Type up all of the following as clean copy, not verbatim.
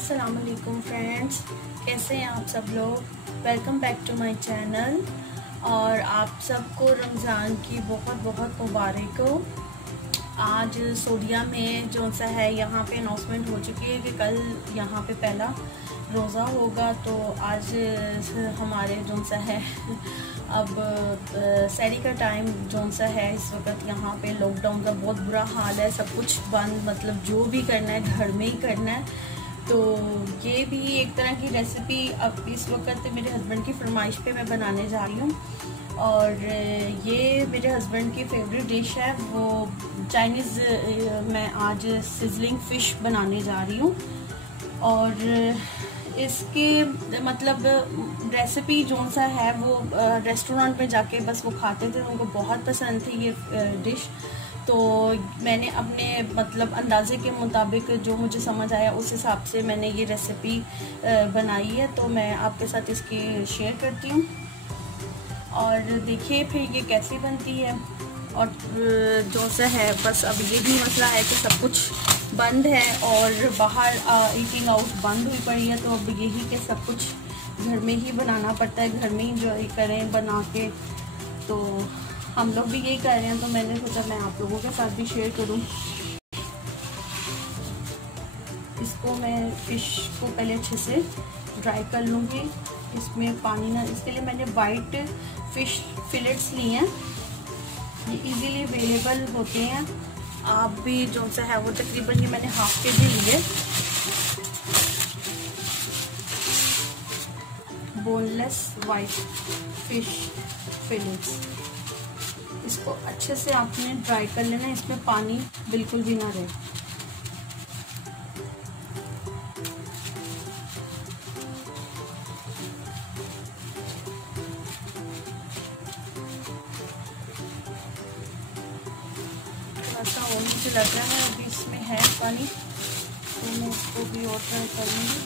अस्सलाम वालेकुम फ्रेंड्स, कैसे हैं आप सब लोग। Welcome back to my channel. और आप सबको रमज़ान की बहुत बहुत मुबारक हो। आज सऊदीया में जो सा है यहाँ पे अनाउंसमेंट हो चुकी है कि कल यहाँ पे पहला रोज़ा होगा। तो आज हमारे जो सा है अब सहरी का टाइम जो सा है, इस वक्त यहाँ पे लॉकडाउन का बहुत बुरा हाल है। सब कुछ बंद, मतलब जो भी करना है घर में ही करना है। तो ये भी एक तरह की रेसिपी अब इस वक्त मेरे हस्बैंड की फरमाइश पे मैं बनाने जा रही हूँ। और ये मेरे हस्बैंड की फेवरेट डिश है, वो चाइनीज़। मैं आज सिजलिंग फ़िश बनाने जा रही हूँ। और इसके मतलब रेसिपी जो सा है वो रेस्टोरेंट में जाके बस वो खाते थे, उनको बहुत पसंद थी ये डिश। तो मैंने अपने मतलब अंदाज़े के मुताबिक जो मुझे समझ आया उस हिसाब से मैंने ये रेसिपी बनाई है। तो मैं आपके साथ इसकी शेयर करती हूँ और देखिए फिर ये कैसी बनती है। और जो सा है बस अब ये भी मसला है कि सब कुछ बंद है और बाहर ईटिंग आउट बंद हुई पड़ी है। तो अब यही कि सब कुछ घर में ही बनाना पड़ता है, घर में ही इंजॉय करें बना के। तो हम लोग भी यही कर रहे हैं, तो मैंने सोचा मैं आप लोगों के साथ भी शेयर करूं। इसको मैं फ़िश को पहले अच्छे से ड्राई कर लूँगी। इसमें पानी ना, इसके लिए मैंने वाइट फ़िश फिलेट्स लिए हैं। ये इजीली अवेलेबल होते हैं, आप भी जो सा है वो तकरीबन ये मैंने हाफ kg लिए। बोनलेस वाइट फ़िश फिलेट्स, इसको अच्छे से आपने ड्राई कर लेना, इसमें पानी बिल्कुल भी ना रहे। थोड़ा सा और मुझे लग रहा है अभी इसमें है पानी, तो मैं इसको भी और ट्राई करूँगी।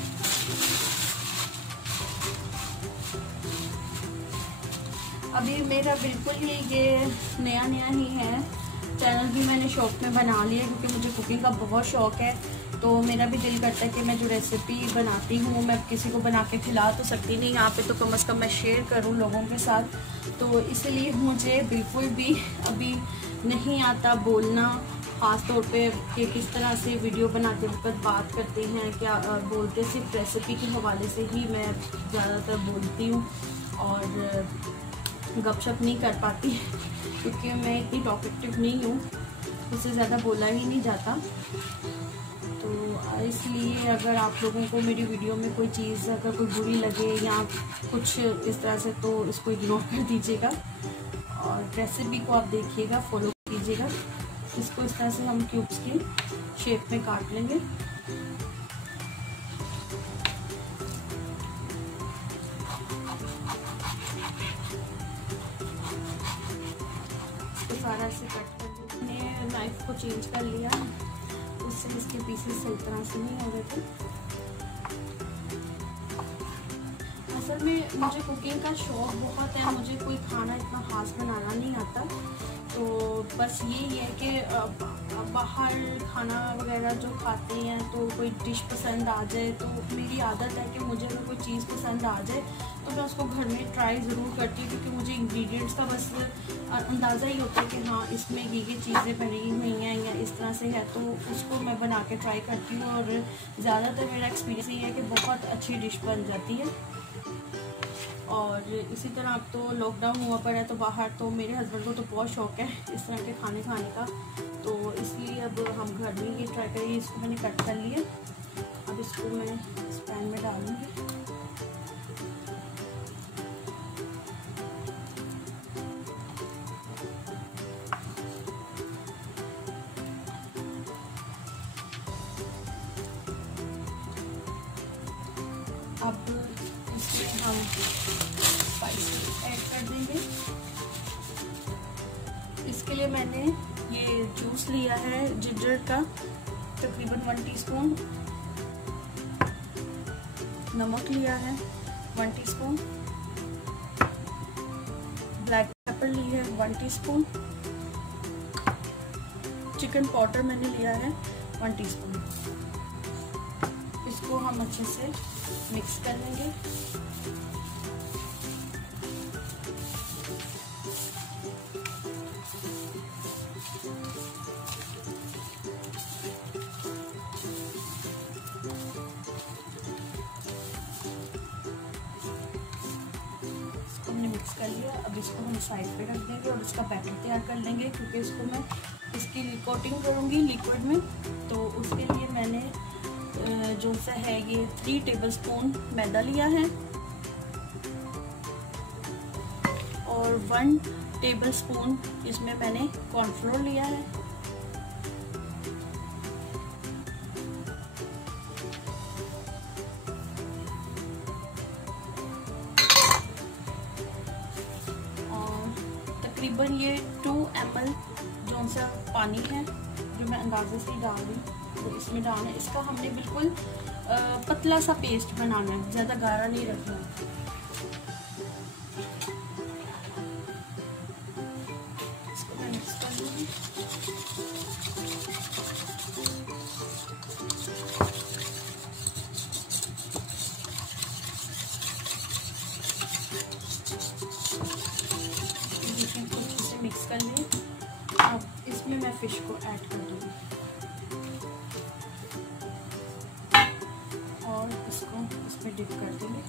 अभी मेरा बिल्कुल ही ये नया ही है, चैनल भी मैंने शौक में बना लिया क्योंकि मुझे कुकिंग का बहुत शौक़ है। तो मेरा भी दिल करता है कि मैं जो रेसिपी बनाती हूँ मैं किसी को बना के खिला तो सकती नहीं यहाँ पे, तो कम से कम मैं शेयर करूँ लोगों के साथ। तो इसलिए मुझे बिल्कुल भी अभी नहीं आता बोलना, ख़ास तौर पे कि किस तरह से वीडियो बनाते वक्त बात करते हैं, क्या बोलते। सिर्फ रेसिपी के हवाले से ही मैं ज़्यादातर बोलती हूँ और गपशप नहीं कर पाती क्योंकि मैं इतनी टॉकेटिव नहीं हूँ, उससे ज़्यादा बोला ही नहीं जाता। तो इसलिए अगर आप लोगों को मेरी वीडियो में कोई चीज़ अगर कोई बुरी लगे या कुछ इस तरह से, तो इसको इग्नोर कर दीजिएगा और रेसिपी को आप देखिएगा, फॉलो कीजिएगा। इसको इस तरह से हम क्यूब्स की शेप में काट लेंगे। सारा से कट कर मैंने नाइफ को चेंज कर लिया, उससे इसके पीसेस सही तरह से नहीं हो रहे थे। असल में मुझे कुकिंग का शौक़ बहुत है, मुझे कोई खाना इतना ख़ास बनाना नहीं आता। तो बस यही है कि बाहर खाना वगैरह जो खाते हैं तो कोई डिश पसंद आ जाए, तो मेरी आदत है कि मुझे अगर कोई चीज़ पसंद आ जाए तो मैं उसको घर में ट्राई ज़रूर करती हूँ क्योंकि मुझे इंग्रेडिएंट्स का बस अंदाज़ा ही होता है कि हाँ इसमें ये चीज़ें बनी हुई हैं या इस तरह से है, तो उसको मैं बना के ट्राई करती हूँ। और ज़्यादातर मेरा एक्सपीरियंस ये है कि बहुत अच्छी डिश बन जाती है। और इसी तरह अब तो लॉकडाउन हुआ पड़ा है, तो बाहर तो मेरे हस्बैंड को तो बहुत शौक़ है इस तरह के खाने खाने का, तो इसलिए अब हम घर में ये ट्राई करिए। इसको मैंने कट कर लिया, अब इसको मैं इस पैन में डालूँगी। अब इसमें हम स्पाइस ऐड कर देंगे। इसके लिए मैंने ये जूस लिया है जिंजर का, तकरीबन 1 टीस्पून। नमक लिया है 1 टीस्पून। ब्लैक पेपर ली है 1 टीस्पून। चिकन पाउडर मैंने लिया है 1 टीस्पून। इसको हम अच्छे से मिक्स कर लेंगे। हमने मिक्स कर लिया। अब इसको हम साइड पे रख देंगे और इसका बैटर तैयार कर लेंगे, क्योंकि इसको मैं इसकी कोटिंग करूँगी लिक्विड में। तो उसके लिए मैंने जो सा है ये 3 टेबलस्पून मैदा लिया है और 1 टेबलस्पून इसमें मैंने कॉर्नफ्लोर लिया है। तकरीबन ये 2 ml जो सा पानी है जो मैं अंदाजे से डाल रही हूँ तो इसमें डालना है। इसका हमने बिल्कुल पतला सा पेस्ट बनाना है, ज़्यादा गाढ़ा नहीं रखना। इसको मैं मिक्स कर लूँगी। अच्छे से मिक्स कर लें। अब इसमें मैं फिश को ऐड कर दूँगी और इसको इसमें डिप कर देंगे।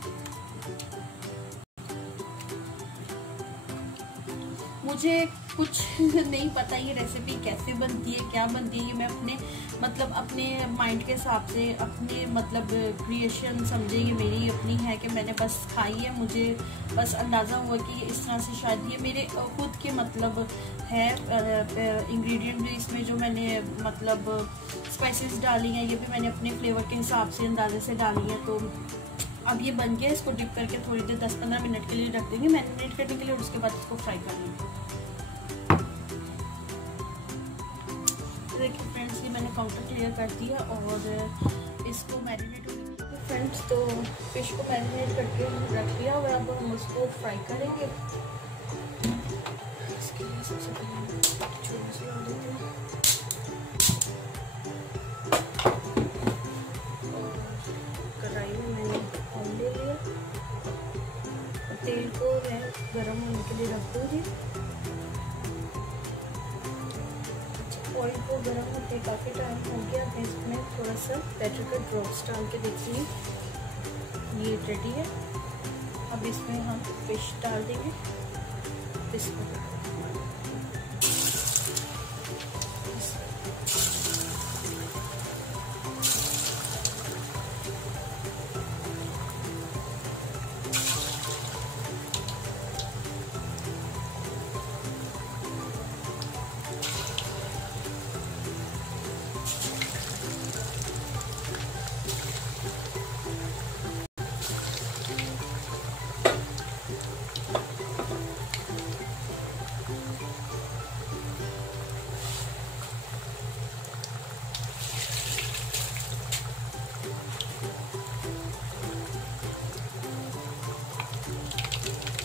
मुझे कुछ नहीं पता ये रेसिपी कैसे बनती है, क्या बनती है। ये मैं अपने माइंड के हिसाब से अपने क्रिएशन समझे, ये मेरी अपनी है कि मैंने बस खाई है। मुझे बस अंदाज़ा हुआ कि इस तरह से शायद ये मेरे खुद के है। इंग्रेडिएंट भी इसमें जो मैंने स्पाइसेस डाली हैं ये भी मैंने अपने फ्लेवर के हिसाब से अंदाजे से डाली है। तो अब ये बन गया। इसको डिप करके थोड़ी देर 10-15 मिनट के लिए रख देंगे मैरिनेट करने के लिए और उसके बाद इसको फ्राई कर लेंगे। देखिए फ्रेंड्स, ये मैंने काउंटर क्लियर कर दिया और इसको मैरिनेट फ्रेंड्स तो फिश को मैरिनेट करके रख दिया और अब हम उसको फ्राई करेंगे। इसके लिए सबसे पहले छोटी सी डाल देते हैं और कढ़ाई में मैंने ऑयल ले लिया और तेल को मैं गर्म होने के लिए रख दूँगी। ऑयल को गर्म होते काफ़ी टाइम हो गया है। इसमें थोड़ा सा बैटर का ड्रॉप्स डाल के देखिए ये रेडी है। अब इसमें हम फिश डाल देंगे। इसको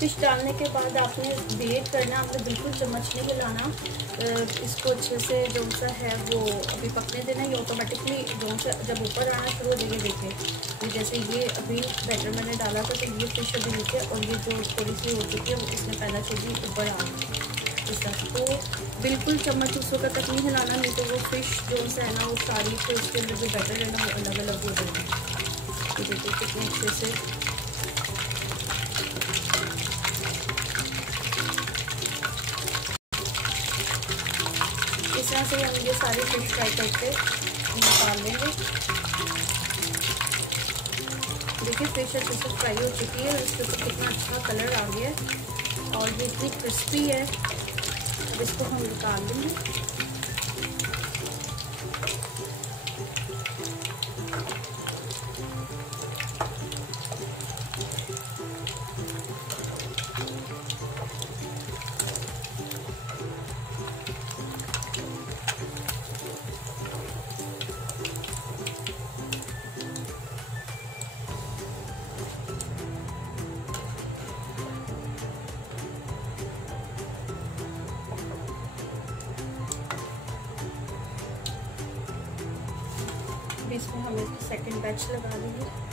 फिश डालने के बाद आपने वेट करना, आपने बिल्कुल चम्मच नहीं हिलाना। इसको अच्छे से जो सा है वो अभी पकने देना। ये ऑटोमेटिकली जो सा जब ऊपर आना शुरू हो जाएगी देखिए, तो जैसे ये अभी बैटर मैंने डाला था तो ये फिश अभी नीचे और ये जो थोड़ी सी हो चुकी है वो इसमें पैदा चीज़ी ऊपर आ गई इस तरह। तो बिल्कुल चम्मच उस वक्त तक नहीं हिलाना, नहीं तो वो फिश जो सा है ना वो सारी फिश के अंदर जो बैटर है ना वो अलग अलग हो जाएगी। तो देखिए कितने अच्छे से इस तरह से हम ये सारी फिश फ्राई करके निकाल लेंगे। देखिए फिश अच्छे से फ्राई हो चुकी है, इसके ऊपर कितना अच्छा कलर आ गया है और ये इतनी क्रिस्पी है। अब इसको हम निकाल लेंगे। हम इसकी सेकंड बैच लगा देंगे।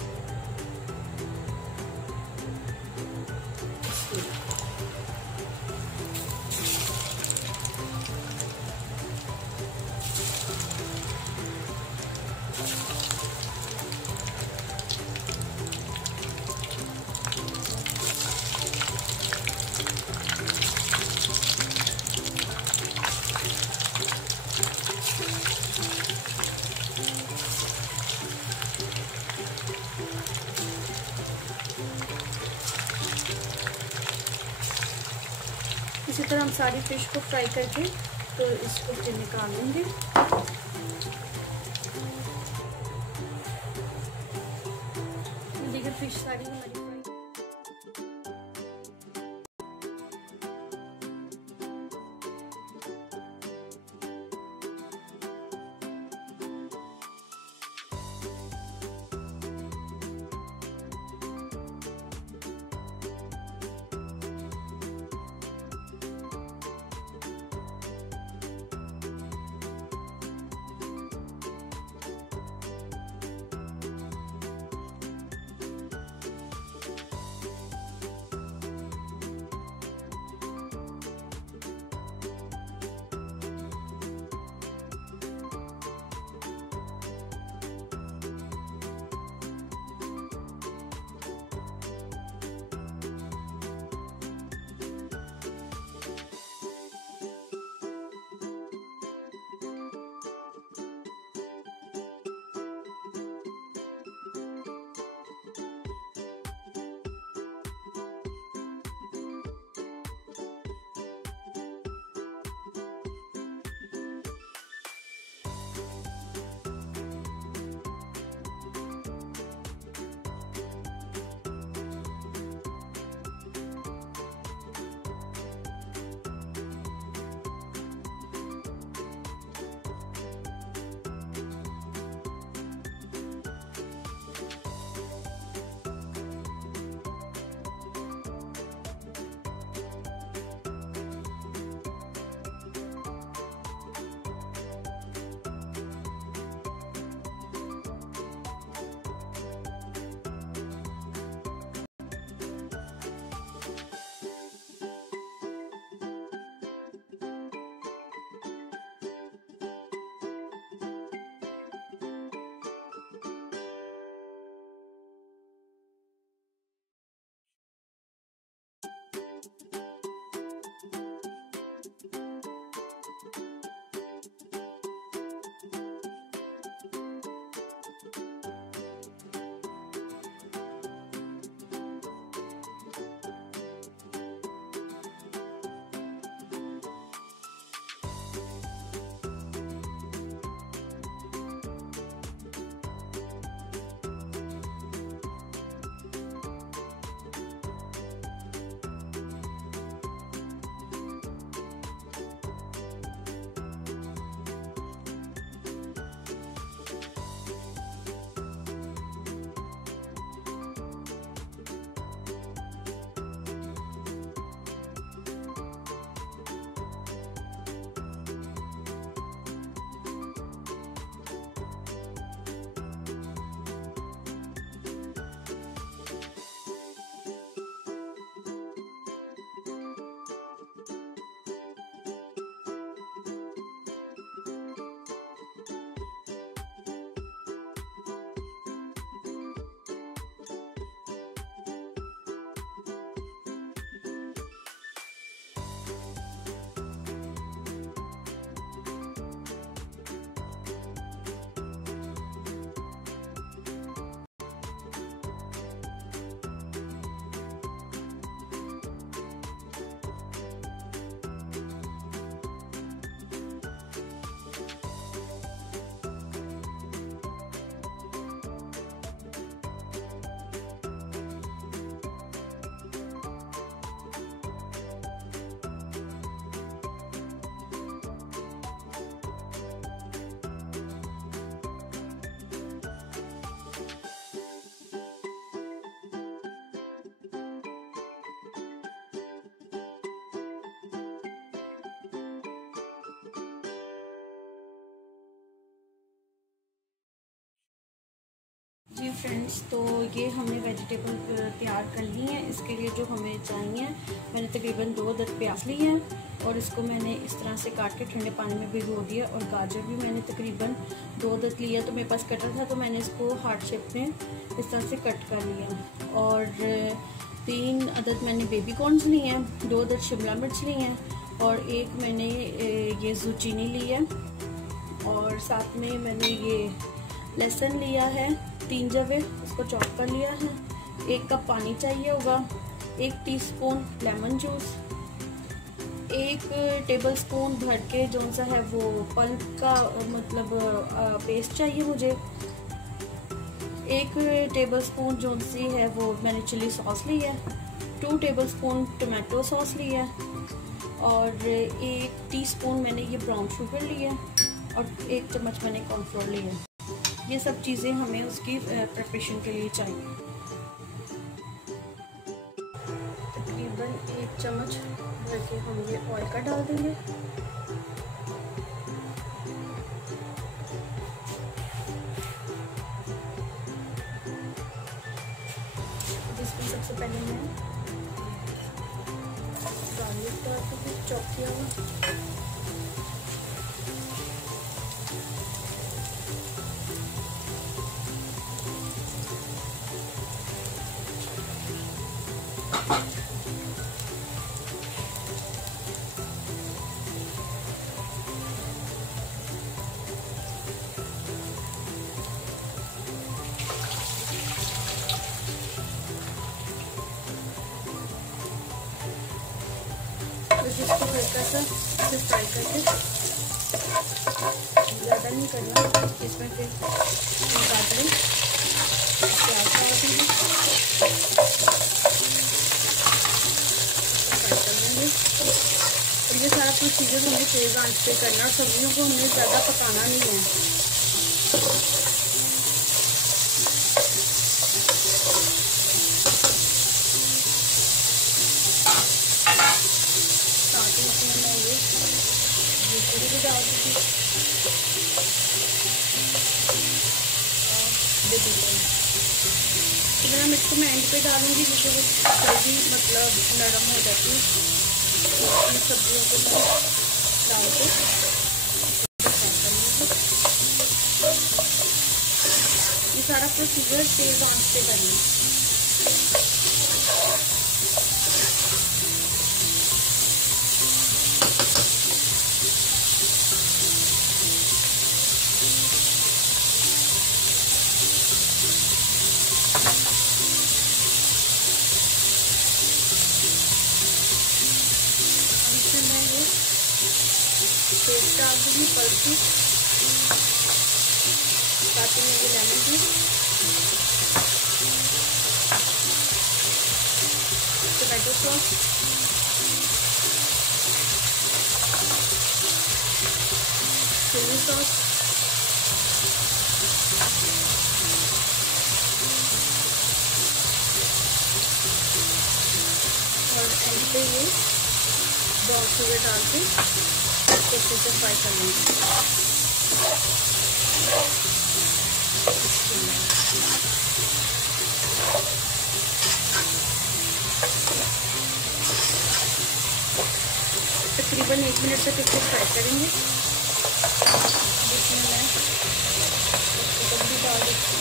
इसी तरह हम सारी फिश को फ्राई करके तो इसको फिर निकाल लेंगे। देखिए फिश सारी हमारी फ्राई। फ्रेंड्स, तो ये हमने वेजिटेबल तैयार कर ली हैं। इसके लिए जो हमें चाहिए, मैंने तकरीबन 2 अदद प्याज ली हैं और इसको मैंने इस तरह से काट के ठंडे पानी में भिगो दिया। और गाजर भी मैंने तकरीबन 2 अदद लिया, तो मेरे पास कटर था तो मैंने इसको हार्ट शेप में इस तरह से कट कर लिया। और 3 अदद मैंने बेबी कॉर्नस लिए हैं, 2 अदद शिमला मिर्च ली हैं और एक मैंने ये ज़ुचीनी ली है। और साथ में मैंने ये लहसुन लिया है 3 जवे, उसको चॉप कर लिया है। 1 कप पानी चाहिए होगा, 1 टीस्पून लेमन जूस, 1 टेबलस्पून भर के जो सा है वो पल्प का मतलब पेस्ट चाहिए मुझे। 1 टेबलस्पून जो सी है वो मैंने चिली सॉस ली है। 2 टेबलस्पून टमाटो सॉस ली है और 1 टीस्पून मैंने ये ब्राउन शुगर ली है और 1 चम्मच मैंने कॉर्नफ्लोर ली है। ये सब चीज़ें हमें उसकी प्रिपरेशन के लिए चाहिए। तकरीबन 1 चम्मच भर के हम ये ऑयल का डाल देंगे। इसमें सबसे पहले मैं गार्लिक डाल दूँगी, चॉप किया हुआ। इसको हल्का सा इसे फ्राई करके, ज़्यादा नहीं करना। इसमें फिर गाजर प्याज डाल देंगे, फ्राई कर देंगे। और ये सारा प्रोसीजर हमें तेज़ आंच पे करना और सब्जियों को हमें ज़्यादा पकाना नहीं है। भी डाल दीजिए और मैं इसको एंड पे डालूंगी, जिससे वो जल्दी मतलब नरम हो जाती है। तो इन सब्जियों को मैं डाल के ये सारा प्रोसीजर तेज आंच पे करना है। पेस्ट डाल दूँगी पल्प की, साथ में ये lemon juice, tomato sauce, chilli sauce, और एंड पे ये ब्राउन शुगर डाल के अच्छे से फ्राई कर लेंगे। तकरीबन 1 मिनट तक इसको फ्राई करेंगे, जिसमें मैं चिकन भी डाल दूँगी।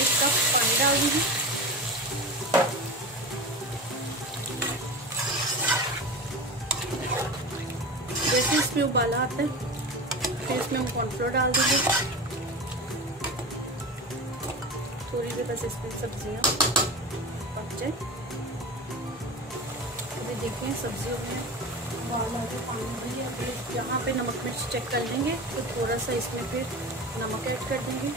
एक कप पानी डाल दीजिए। जैसे इसमें उबाला आता है फिर इसमें हम कॉर्नफ्लोर डाल देंगे। थोड़ी देर बस इसमें सब्जियां पक जाए। अभी देखिए सब्जियों में उबाल आ गया, पानी भैया फिर यहाँ पे नमक मिर्च चेक कर लेंगे, तो थोड़ा सा इसमें फिर नमक ऐड कर देंगे।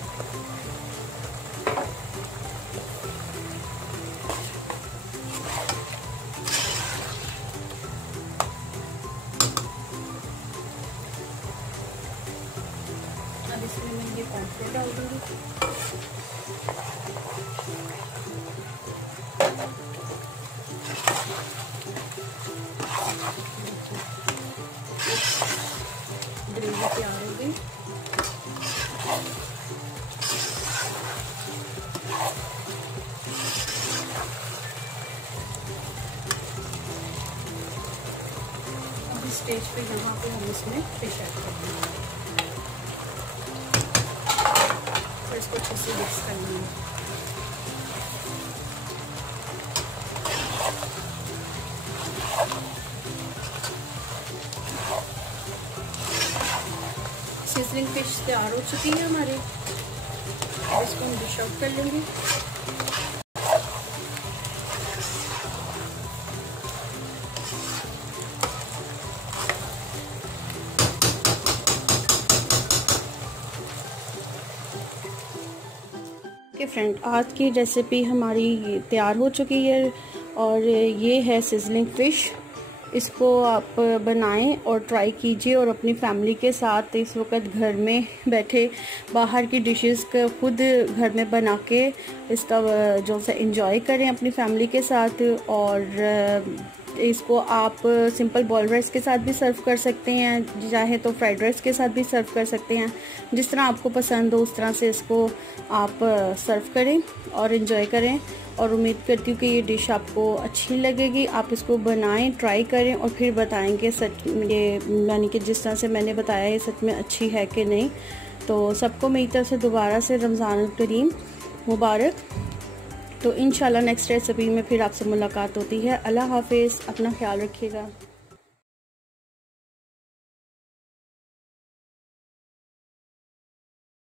अब इसमें मैं ये कॉर्नफ्लोर डाल दूँगी। ग्रेवी तैयार हो गई। अब इस स्टेज पे यहाँ पे हम इसमें फिश ऐड कर देंगे, फिर इसको अच्छे से मिक्स कर लेंगे। सिजलिंग फिश तैयार हो चुकी है हमारी। इसको हम डिश आउट कर लेंगे। ओके फ्रेंड, आज की रेसिपी हमारी तैयार हो चुकी है और ये है सिजलिंग फ़िश। इसको आप बनाएं और ट्राई कीजिए और अपनी फैमिली के साथ इस वक्त घर में बैठे बाहर की डिशेस का खुद घर में बना के इसका जो सा एंजॉय करें अपनी फैमिली के साथ। और इसको आप सिंपल बॉयल राइस के साथ भी सर्व कर सकते हैं, चाहे तो फ्राइड राइस के साथ भी सर्व कर सकते हैं। जिस तरह आपको पसंद हो उस तरह से इसको आप सर्व करें और एंजॉय करें। और उम्मीद करती हूँ कि ये डिश आपको अच्छी लगेगी। आप इसको बनाएं, ट्राई करें और फिर बताएंगे सच ये यानी कि जिस तरह से मैंने बताया ये सच में अच्छी है कि नहीं। तो सबको मेरी तरफ से दोबारा से रमज़ान करीम मुबारक। तो इंशाल्लाह नेक्स्ट रेसिपी में फिर आपसे मुलाकात होती है। अल्लाह हाफिज़, अपना ख्याल रखिएगा।